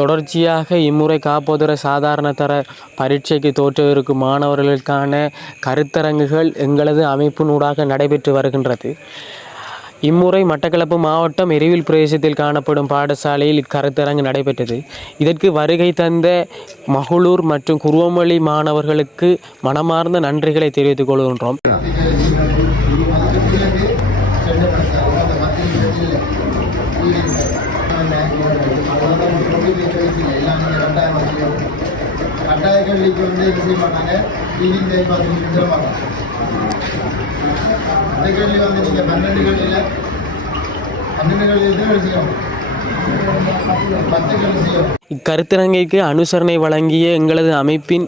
தொடர்ச்சியாக இம்முறை காப்போதர சாதாரண தர பரீட்சைக்கு தோற்றவிருக்கும் மாணவர்களுக்கான கருத்தரங்குகள் எங்களது அமைப்பினூடாக நடைபெற்று வருகின்றது. இம்முறை மட்டக்களப்பு மாவட்டம் எரிவில் பிரதேசத்தில் காணப்படும் பாடசாலையில் இக்கருத்தரங்கு நடைபெற்றது. இதற்கு வருகை தந்த மகளூர் மற்றும் குருவமொழி மாணவர்களுக்கு மனமார்ந்த நன்றிகளை தெரிவித்துக் கொள்கின்றோம். கட்டாய கல்விக்கு வந்து என்ன செய்ய மாட்டாங்க? டிவி டைம் பார்த்து விட மாட்டாங்க அந்த கேள்வி வந்து நீங்கள் பன்னெண்டு கல்வியில் பன்னெண்டு கல்வியில் தான் செய்யணும்? இக்கருத்தரங்கிற்கு அனுசரணை வழங்கிய எங்களது அமைப்பின்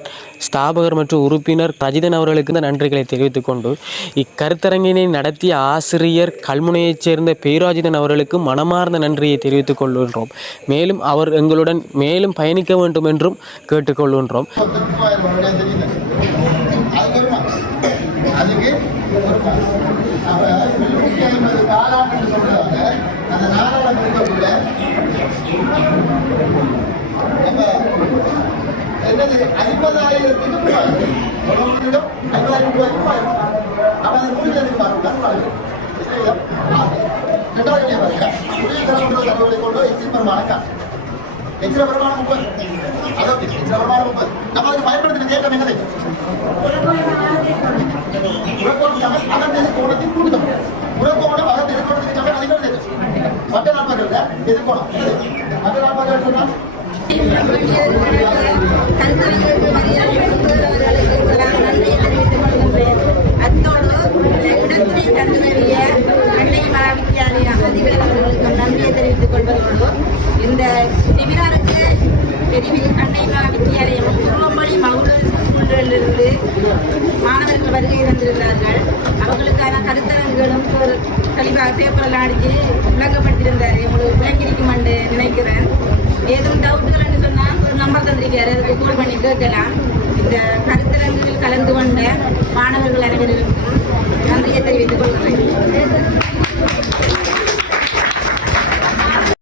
ஸ்தாபகர் மற்றும் உறுப்பினர் ரஜிதன் அவர்களுக்கு இந்த நன்றிகளை தெரிவித்துக் கொண்டு இக்கருத்தரங்கினை நடத்திய ஆசிரியர் கல்முனையைச் சேர்ந்த பேராஜிதன் அவர்களுக்கு மனமார்ந்த நன்றியை தெரிவித்துக் கொள்கின்றோம். மேலும் அவர் எங்களுடன் மேலும் பயணிக்க வேண்டும் என்றும் கேட்டுக்கொள்கின்றோம் அதுக்கு என்னது ஐம்பதாயிரத்துக்கு ஐம்பதாயிரம் ரூபாய் ரூபாய் அப்ப அது முடிஞ்சதுக்கு பாருங்க ரெண்டாவது கேள்வி பாருங்க. தகவலை கொண்டு எக்ஸிட் பெருமான எக்ஸ்ட்ரா வருமானம் முப்பது அதாவது எக்ஸ்ட்ரா வருமானம் முப்பது நம்ம அதுக்கு பயன்படுத்தின தேட்டம் என்னது எது மற்ற நாட்கள் எதிர்கோணம் என்னது? மற்ற இந்த செமினாருக்கு தெரிவித்து மாணவர்கள் வருகை தந்திருந்தார்கள் அவர்களுக்கான கருத்தரங்களும் தெளிவாக பேப்பரெல்லாம் அடித்து விளங்கப்படுத்தியிருந்தார் உங்களுக்கு விளங்கியிருக்கும் என்று நினைக்கிறேன். ஏதும் டவுட்டுகள் சொன்னால் ஒரு நம்பர் தந்திருக்காரு. அதுக்கு கால் பண்ணி கேட்கலாம். இந்த கருத்தரங்கில் கலந்து கொண்ட மாணவர்கள் அனைவருக்கும் நன்றியை தெரிவித்துக் கொள்கிறேன்.